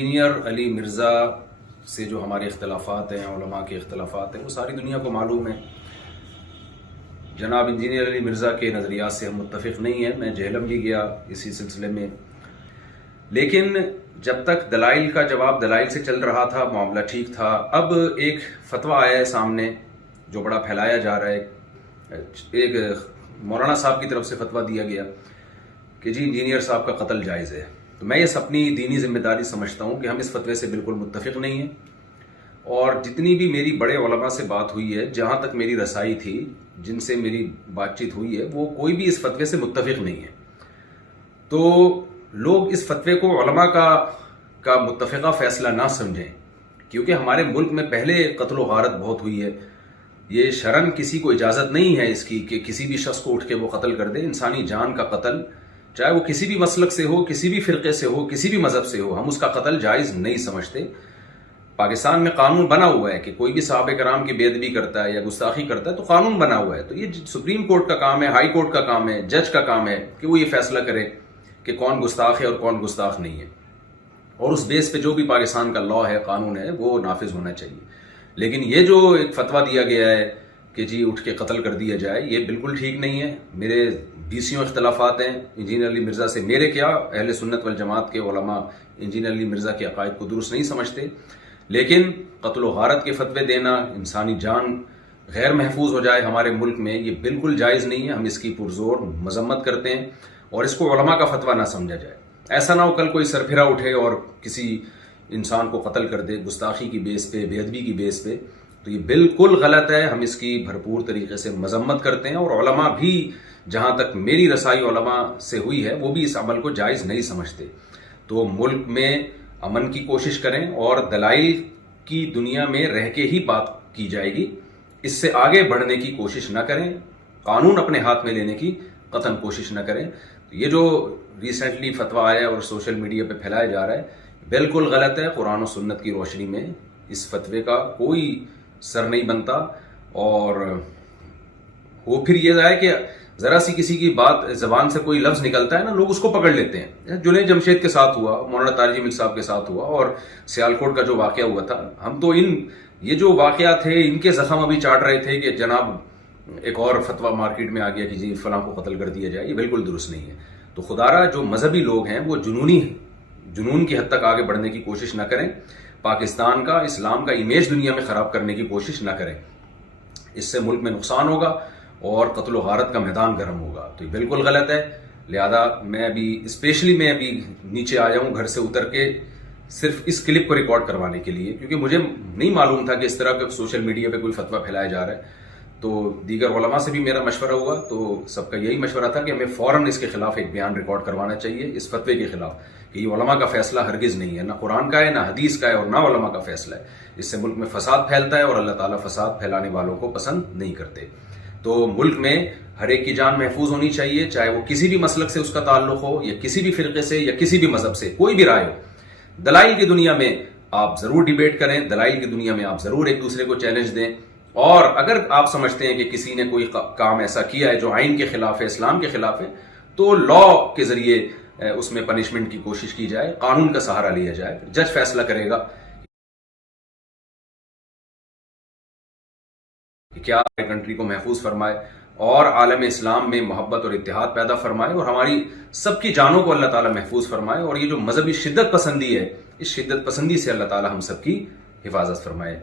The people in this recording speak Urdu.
انجینئر علی مرزا سے جو ہمارے اختلافات ہیں، علماء کے اختلافات ہیں، وہ ساری دنیا کو معلوم ہے۔ جناب انجینئر علی مرزا کے نظریات سے ہم متفق نہیں ہیں، میں جہلم بھی گیا اسی سلسلے میں، لیکن جب تک دلائل کا جواب دلائل سے چل رہا تھا معاملہ ٹھیک تھا۔ اب ایک فتویٰ آیا ہے سامنے جو بڑا پھیلایا جا رہا ہے، ایک مولانا صاحب کی طرف سے فتویٰ دیا گیا کہ جی انجینئر صاحب کا قتل جائز ہے۔ تو میں اس اپنی دینی ذمہ داری سمجھتا ہوں کہ ہم اس فتوے سے بالکل متفق نہیں ہیں، اور جتنی بھی میری بڑے علماء سے بات ہوئی ہے، جہاں تک میری رسائی تھی، جن سے میری بات چیت ہوئی ہے، وہ کوئی بھی اس فتوے سے متفق نہیں ہے۔ تو لوگ اس فتوے کو علماء کا متفقہ فیصلہ نہ سمجھیں، کیونکہ ہمارے ملک میں پہلے قتل و غارت بہت ہوئی ہے۔ یہ شرعاً کسی کو اجازت نہیں ہے اس کی کہ کسی بھی شخص کو اٹھ کے وہ قتل کر دے۔ انسانی جان کا قتل، چاہے وہ کسی بھی مسلک سے ہو، کسی بھی فرقے سے ہو، کسی بھی مذہب سے ہو، ہم اس کا قتل جائز نہیں سمجھتے۔ پاکستان میں قانون بنا ہوا ہے کہ کوئی بھی صحابہ کرام کی بے ادبی کرتا ہے یا گستاخی کرتا ہے تو قانون بنا ہوا ہے۔ تو یہ سپریم کورٹ کا کام ہے، ہائی کورٹ کا کام ہے، جج کا کام ہے کہ وہ یہ فیصلہ کرے کہ کون گستاخ ہے اور کون گستاخ نہیں ہے، اور اس بیس پہ جو بھی پاکستان کا لاء ہے، قانون ہے، وہ نافذ ہونا چاہیے۔ لیکن یہ جو ایک فتویٰ دیا گیا ہے کہ جی اٹھ کے قتل کر دیا جائے، یہ بالکل ٹھیک نہیں ہے۔ میرے بیسیوں اختلافات ہیں انجینئر علی مرزا سے، میرے کیا، اہل سنت والجماعت کے علماء انجینئر علی مرزا کے عقائد کو درست نہیں سمجھتے، لیکن قتل و غارت کے فتوے دینا، انسانی جان غیر محفوظ ہو جائے ہمارے ملک میں، یہ بالکل جائز نہیں ہے۔ ہم اس کی پرزور مذمت کرتے ہیں، اور اس کو علماء کا فتویٰ نہ سمجھا جائے۔ ایسا نہ ہو کل کوئی سرپھرا اٹھے اور کسی انسان کو قتل کر دے گستاخی کی بیس پہ، بے ادبی کی بیس پہ، تو یہ بالکل غلط ہے۔ ہم اس کی بھرپور طریقے سے مذمت کرتے ہیں، اور علماء بھی، جہاں تک میری رسائی علماء سے ہوئی ہے، وہ بھی اس عمل کو جائز نہیں سمجھتے۔ تو ملک میں امن کی کوشش کریں، اور دلائل کی دنیا میں رہ کے ہی بات کی جائے گی، اس سے آگے بڑھنے کی کوشش نہ کریں، قانون اپنے ہاتھ میں لینے کی قطعاً کوشش نہ کریں۔ یہ جو ریسنٹلی فتویٰ آیا ہے اور سوشل میڈیا پہ پھیلایا جا رہا ہے، بالکل غلط ہے۔ قرآن و سنت کی روشنی میں اس فتوے کا کوئی سر نہیں بنتا، اور وہ پھر یہ ہے کہ ذرا سی کسی کی بات زبان سے کوئی لفظ نکلتا ہے نا، لوگ اس کو پکڑ لیتے ہیں۔ جنید جمشید کے ساتھ ہوا، مولانا طارق جمیل صاحب کے ساتھ ہوا، اور سیالکوٹ کا جو واقعہ ہوا تھا، ہم تو یہ جو واقعات تھے ان کے زخم ابھی چاٹ رہے تھے کہ جناب ایک اور فتویٰ مارکیٹ میں آ گیا کہ جی فلاں کو قتل کر دیا جائے۔ یہ بالکل درست نہیں ہے۔ تو خدارا جو مذہبی لوگ ہیں وہ جنون کی حد تک آگے بڑھنے کی کوشش نہ کریں، پاکستان کا، اسلام کا امیج دنیا میں خراب کرنے کی کوشش نہ کریں۔ اس سے ملک میں نقصان ہوگا اور قتل و غارت کا میدان گرم ہوگا۔ تو یہ بالکل غلط ہے۔ لہذا میں ابھی نیچے آیا ہوں گھر سے اتر کے، صرف اس کلپ کو ریکارڈ کروانے کے لیے، کیونکہ مجھے نہیں معلوم تھا کہ اس طرح کا سوشل میڈیا پہ کوئی فتویٰ پھیلایا جا رہا ہے۔ تو دیگر علماء سے بھی میرا مشورہ ہوا، تو سب کا یہی مشورہ تھا کہ ہمیں فوراً اس کے خلاف ایک بیان ریکارڈ کروانا چاہیے، اس فتوے کے خلاف، کہ یہ علماء کا فیصلہ ہرگز نہیں ہے، نہ قرآن کا ہے، نہ حدیث کا ہے، اور نہ علماء کا فیصلہ ہے۔ اس سے ملک میں فساد پھیلتا ہے، اور اللہ تعالیٰ فساد پھیلانے والوں کو پسند نہیں کرتے۔ تو ملک میں ہر ایک کی جان محفوظ ہونی چاہیے، چاہے وہ کسی بھی مسلک سے اس کا تعلق ہو، یا کسی بھی فرقے سے، یا کسی بھی مذہب سے، کوئی بھی رائے ہو۔ دلائل کی دنیا میں آپ ضرور ڈیبیٹ کریں، دلائل کی دنیا میں آپ ضرور ایک دوسرے کو چیلنج دیں، اور اگر آپ سمجھتے ہیں کہ کسی نے کوئی کام ایسا کیا ہے جو آئین کے خلاف ہے، اسلام کے خلاف ہے، تو لاء کے ذریعے اس میں پنشمنٹ کی کوشش کی جائے، قانون کا سہارا لیا جائے، جج فیصلہ کرے گا کہ کیا کنٹری کو محفوظ فرمائے، اور عالم اسلام میں محبت اور اتحاد پیدا فرمائے، اور ہماری سب کی جانوں کو اللہ تعالیٰ محفوظ فرمائے، اور یہ جو مذہبی شدت پسندی ہے، اس شدت پسندی سے اللہ تعالیٰ ہم سب کی حفاظت فرمائے۔